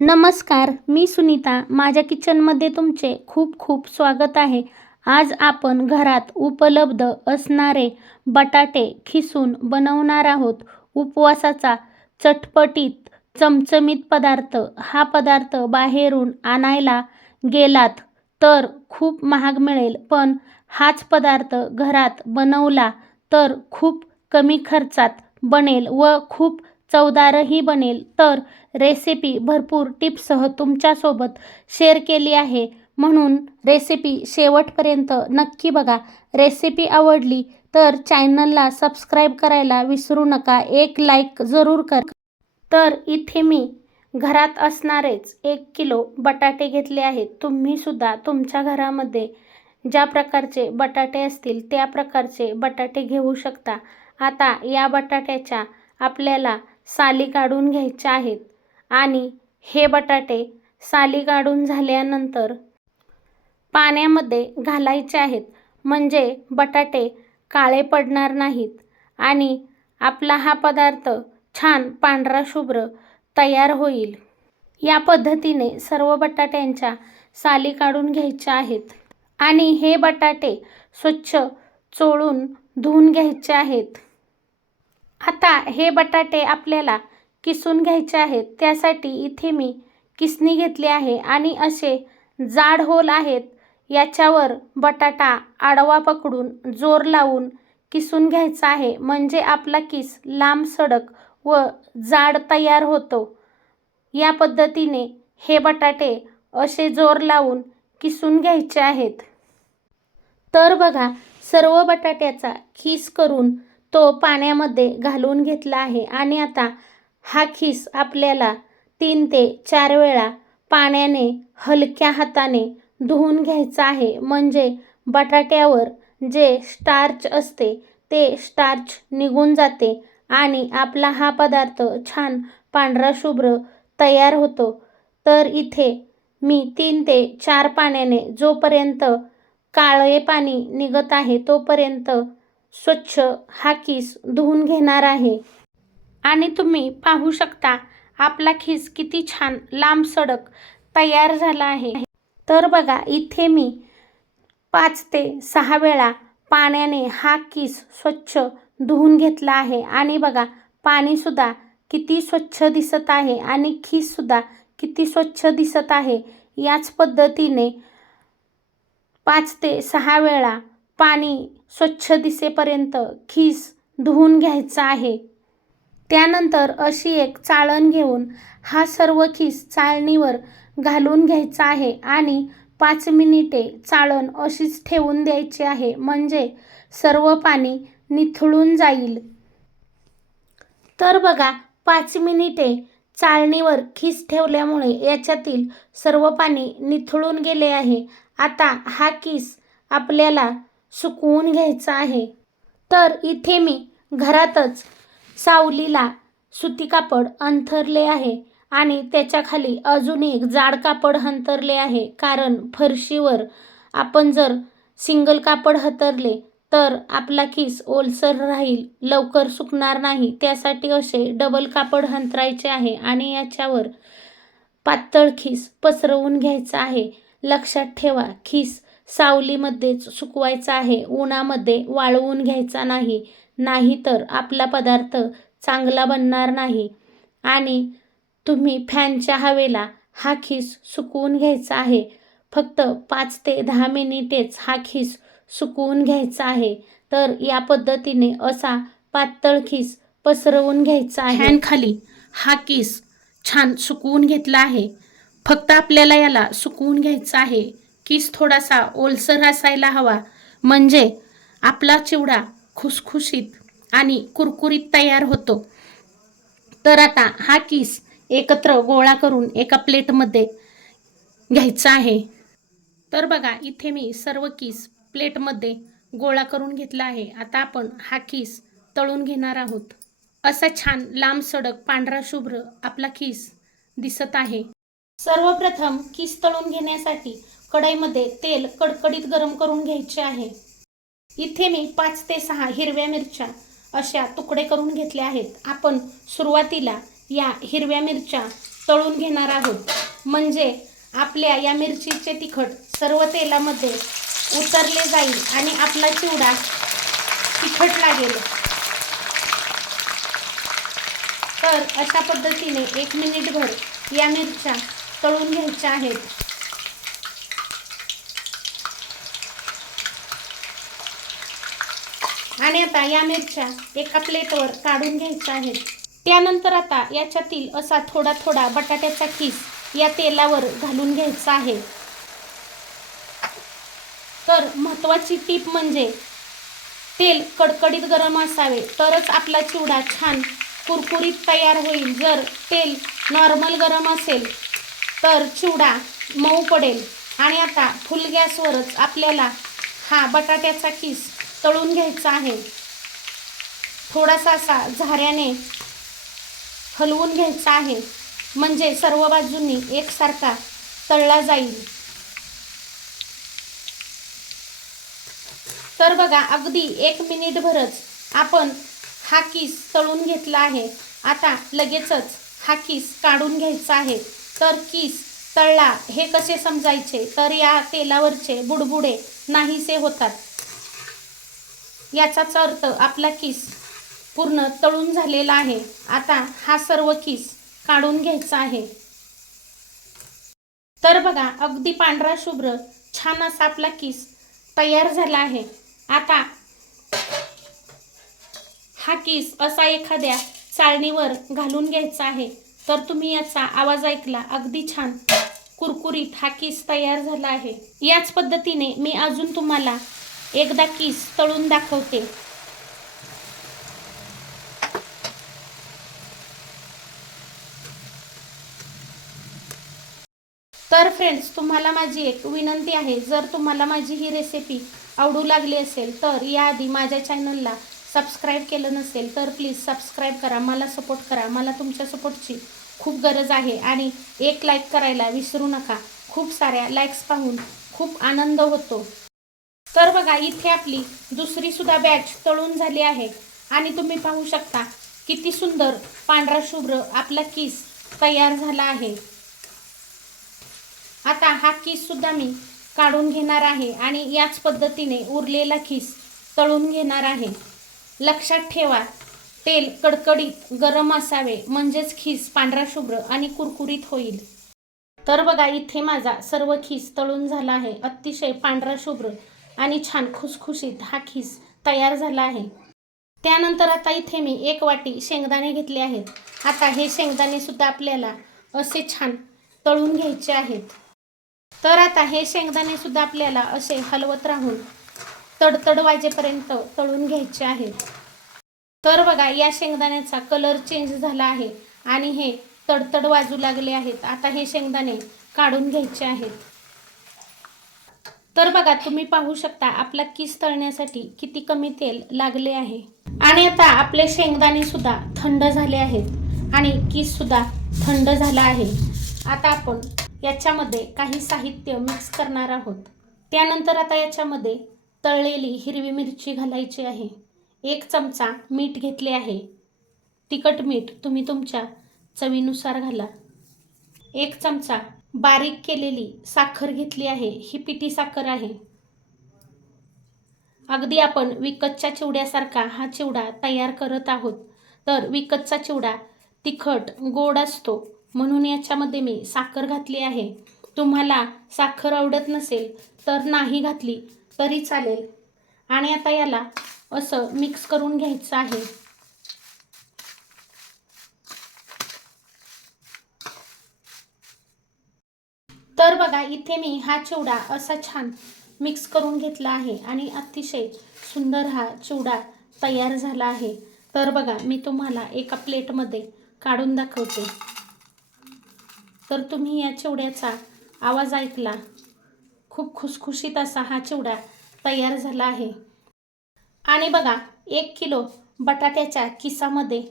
नमस्कार मी सुनीता. माझ्या किचनमध्ये तुमचे खूप खूप स्वागत आहे. आज आपण घरात उपलब्ध असणारे बटाटे खिसून बनवणार आहोत. उपवासाचा चटपटीत चमचमीत पदार्थ हा पदार्थ बाहेरून आणायला गेलात तर खूप महाग मिळेल पण हाच पदार्थ घरात बनवला तर खूप कमी खर्चात बनेल व खूप चवदारही बनेल. तर रेसिपी भरपूर टिप्ससह तुमच्यासोबत शेअर केली आहे. म्हणून रेसिपी शेवटपर्यंत नक्की बघा. रेसिपी आवडली तर चॅनलला सबस्क्राईब करायला विसरू नका. एक लाईक जरूर कर. तर इथे मी घरात असणारेच एक किलो बटाटे घेतले आहेत. तुम्हीसुद्धा तुमच्या घरामध्ये ज्या प्रकारचे बटाटे असतील त्या प्रकारचे बटाटे घेऊ शकता. आता या बटाट्याच्या आपल्याला साली काढून घ्यायच्या आहेत. आणि हे बटाटे साली काढून झाल्यानंतर पाण्यामध्ये घालायचे आहेत. म्हणजे बटाटे काळे पडणार नाहीत. आणि आपला हा पदार्थ छान पांढरा शुभ्र तयार होईल. या पद्धतीने सर्व बटाट्यांच्या साली काढून घ्यायच्या आहेत. आणि हे बटाटे स्वच्छ चोळून धुवून घ्यायचे आहेत. आता हे बटाटे आपल्याला किसून घ्यायचे आहेत. त्यासाठी इथे मी किसणी घेतली आहे आणि असे जाड होल आहेत. याच्यावर बटाटा आडवा पकडून जोर लावून किसून घ्यायचा आहे. म्हणजे आपला किस लांब सडक व जाड तयार होतो. या पद्धतीने हे बटाटे असे जोर लावून किसून घ्यायचे आहेत. तर बघा सर्व बटाट्याचा खीस करून तो पाण्यामध्ये घालून घेतला आहे आणि आता हा खीस आपल्याला तीन ते चार वेळा पाण्याने हलक्या हाताने धुवून घ्यायचा आहे. म्हणजे बटाट्यावर जे स्टार्च असते ते स्टार्च निघून जाते आणि आपला हा पदार्थ छान पांढरा शुभ्र तयार होतो. तर इथे मी तीन ते चार पाण्याने जोपर्यंत काळे पाणी निघत आहे तोपर्यंत स्वच्छ हा किस धुवून घेणार आहे. आणि तुम्ही पाहू शकता आपला खिस किती छान लांब सडक तयार झाला आहे. तर बघा इथे मी पाच ते सहा वेळा पाण्याने हा किस स्वच्छ धुवून घेतला आहे. आणि बघा पाणीसुद्धा किती स्वच्छ दिसत आहे आणि खीससुद्धा किती स्वच्छ दिसत आहे. याच पद्धतीने पाच ते सहा वेळा पाणी स्वच्छ दिसेपर्यंत खीस धुवून घ्यायचा आहे. त्यानंतर अशी एक चाळण घेऊन हा सर्व खीस चाळणीवर घालून घ्यायचा आहे आणि पाच मिनिटे चाळण अशीच ठेवून द्यायची आहे म्हणजे सर्व पाणी निथळून जाईल. तर बघा पाच मिनिटे चाळणीवर खीस ठेवल्यामुळे याच्यातील सर्व पाणी निथळून गेले आहे. आता हा किस आपल्याला सुकवून घ्यायचं आहे. तर इथे मी घरातच सावलीला सुती कापड अंथरले आहे आणि त्याच्याखाली अजून एक जाड कापड अंथरले आहे. कारण फरशीवर आपण जर सिंगल कापड हतरले तर आपला किस ओलसर राहील लवकर सुकणार नाही. त्यासाठी असे डबल कापड हंतरायचे आहे आणि याच्यावर पातळ खीस पसरवून घ्यायचा आहे. लक्षात ठेवा खीस सावलीमध्येच सुकवायचा आहे. उन्हामध्ये वाळवून घ्यायचा नाही. नाहीतर आपला पदार्थ चांगला बनणार नाही. आणि तुम्ही फॅनच्या हवेला हा खीस सुकवून घ्यायचा आहे. फक्त पाच ते दहा मिनिटेच हा खीस सुकवून घ्यायचा आहे. तर या पद्धतीने असा पातळ खीस पसरवून घ्यायचा आहे. फॅन खाली हा किस छान सुकवून घेतला आहे. फक्त आपल्याला याला सुकवून घ्यायचा आहे. किस थोडासा ओलसर असायला हवा. म्हणजे आपला चिवडा खुसखुशीत आणि कुरकुरीत तयार होतो. तर आता हा किस एकत्र गोळा करून एका प्लेटमध्ये घ्यायचा आहे. तर बघा इथे मी सर्व किस प्लेटमध्ये गोळा करून घेतला आहे. आता आपण हा किस तळून घेणार आहोत. असा छान लांब सडक पांढरा शुभ्र आपला किस दिसत आहे. सर्वप्रथम किस तळून घेण्यासाठी कढईमध्ये तेल कडकडीत गरम करून घ्यायचे आहे. इथे मी पाच ते सहा हिरव्या मिरच्या अशा तुकडे करून घेतल्या आहेत. आपण सुरुवातीला या हिरव्या मिरच्या तळून घेणार आहोत. म्हणजे आपल्या या मिरचीचे तिखट सर्व तेलामध्ये उतरले जाईल आणि आपला चिवडा तिखट लागेल. तर अशा पद्धतीने एक मिनिटभर या मिरच्या तळून घ्यायच्या आहेत. आणि आता या मिरच्या एका प्लेटवर काढून घ्यायच्या आहेत. त्यानंतर आता याच्यातील असा थोडा थोडा बटाट्याचा किस या तेलावर घालून घ्यायचा आहे. तर महत्त्वाची टीप म्हणजे तेल कडकडीत गरम असावे तरच आपला चिवडा छान कुरकुरीत तयार होईल. जर तेल नॉर्मल गरम असेल तर चिवडा मऊ पडेल. आणि आता फुल गॅसवरच आपल्याला हा बटाट्याचा किस तळून घ्यायचा आहे. थोडासा असा झाऱ्याने हलवून घ्यायचा आहे. म्हणजे सर्व बाजूंनी एकसारखा तळला जाईल. तर बघा अगदी एक मिनिटभरच आपण हा किस तळून घेतला आहे. आता लगेचच हा किस काढून घ्यायचा आहे. तर किस तळला हे कसे समजायचे? तर या तेलावरचे बुडबुडे नाहीसे होतात. याचाच अर्थ आपला किस पूर्ण तळून झालेला आहे. आता हा सर्व किस काढून घ्यायचा आहे. तर बघा अगदी पांढरा शुभ्र छान असा आपला किस तयार झाला आहे. आता हा किस असा एखाद्या चाळणीवर घालून घ्यायचा आहे. तर तुम्ही याचा आवाज ऐकला अगदी छान. कुरकुरीत हा किस तयार झाला आहे. याच पद्धतीने मी अजून तुम्हाला एकदा किस तळून दाखवते. तर फ्रेंड्स तुम्हाला माझी एक विनंती आहे. जर तुम्हाला माझी ही रेसिपी आवडू लागली असेल तर याआधी माझ्या चॅनलला सबस्क्राईब केलं नसेल तर प्लीज सबस्क्राईब करा मला सपोर्ट करा. मला तुमच्या सपोर्टची खूप गरज आहे आणि एक लाईक करायला विसरू नका. खूप साऱ्या लाईक्स पाहून खूप आनंद होतो. तर बघा इथे आपली दुसरी सुद्धा बॅच तळून झाली आहे. आणि तुम्ही पाहू शकता किती सुंदर पांढरा शुभ्र आपला किस तयार झाला आहे. आता हा किस सुद्धा मी काढून घेणार आहे आणि याच पद्धतीने उरलेला खिस तळून घेणार आहे. लक्षात ठेवा तेल कडकडीत गरम असावे म्हणजेच खीस पांढरा शुभ्र आणि कुरकुरीत होईल. तर बघा इथे माझा सर्व खीस तळून झाला आहे. अतिशय पांढरा शुभ्र आणि छान खुसखुशीत हा खीस तयार झाला आहे. त्यानंतर आता इथे मी एक वाटी शेंगदाणे घेतले आहेत. आता हे शेंगदाणे सुद्धा आपल्याला असे छान तळून घ्यायचे आहेत. तर आता हे शेंगदाणे सुद्धा आपल्याला असे हलवत राहून तडतड वाजेपर्यंत तळून घ्यायचे आहेत. तर बघा या शेंगदाण्याचा कलर चेंज झाला आहे आणि हे तडतड वाजू लागले आहेत. आता हे शेंगदाणे काढून घ्यायचे आहेत. तर बघा तुम्ही पाहू शकता आपला किस तळण्यासाठी किती कमी तेल लागले आहे. आणि आता आपले शेंगदाणे सुद्धा थंड झाले आहेत आणि किस सुद्धा थंड झाला आहे. आता आपण याच्यामध्ये काही साहित्य मिक्स करणार आहोत. त्यानंतर आता याच्यामध्ये तळलेली हिरवी मिरची घालायची आहे. एक चमचा मीठ घेतले आहे. तिखट मीठ तुम्ही तुमच्या चवीनुसार घाला. एक चमचा बारीक केलेली साखर घेतली आहे. ही पिठी साखर आहे. अगदी आपण विकतच्या चिवड्यासारखा हा चिवडा तयार करत आहोत. तर विकतचा चिवडा तिखट गोड असतो. म्हणून याच्यामध्ये मी साखर घातली आहे. तुम्हाला साखर आवडत नसेल तर नाही घातली तरी चालेल. आणि आता याला असं मिक्स करून घ्यायचं आहे. तर बघा इथे मी हा चिवडा असा छान मिक्स करून घेतला आहे आणि अतिशय सुंदर हा चिवडा तयार झाला आहे. तर बघा मी तुम्हाला एका प्लेटमध्ये काढून दाखवते. तर तुम्ही या चिवड्याचा आवाज ऐकला. खूप खुसखुशीत असा हा चिवडा तयार झाला आहे. आणि बघा एक किलो बटाट्याच्या किसामध्ये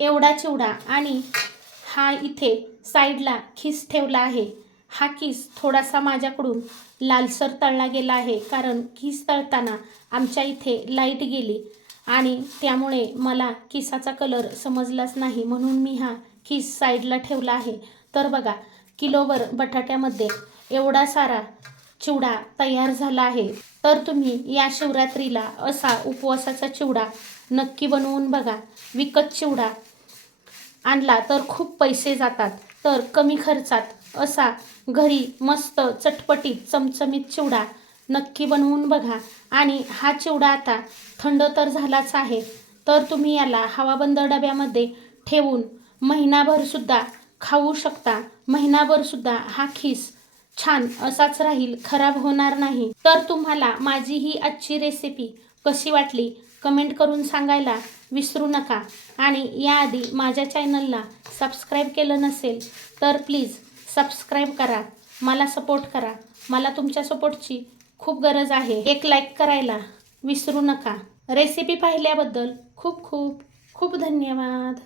एवढा चिवडा आणि हा इथे साईडला खिस ठेवला आहे. हा किस थोडासा माझ्याकडून लालसर तळला गेला आहे. कारण किस तळताना आमच्या इथे लाइट गेली आणि त्यामुळे मला किसाचा कलर समजलाच नाही म्हणून मी हा किस साईडला ठेवला आहे. तर बघा किलोवर बटाट्यामध्ये एवढा सारा चिवडा तयार झाला आहे. तर तुम्ही या शिवरात्रीला असा उपवासाचा चिवडा नक्की बनवून बघा. विकत चिवडा आणला तर खूप पैसे जातात तर कमी खर्चात असा घरी मस्त चटपटीत चमचमीत चिवडा नक्की बनवून बघा. आणि हा चिवडा आता थंड तर झालाच आहे तर तुम्ही याला हवाबंद डब्यामध्ये ठेवून महिनाभरसुद्धा खाऊ शकता. महिनाभरसुद्धा हा खीस छान असाच राहील खराब होणार नाही. तर तुम्हाला माझी ही आजची रेसिपी कशी वाटली कमेंट करून सांगायला विसरू नका. आणि याआधी माझ्या चॅनलला सबस्क्राईब केलं नसेल तर प्लीज सबस्क्राईब करा मला सपोर्ट करा. मला तुमच्या सपोर्टची खूप गरज आहे. एक लाईक करायला विसरू नका. रेसिपी पाहिल्याबद्दल खूप खूप खूप धन्यवाद.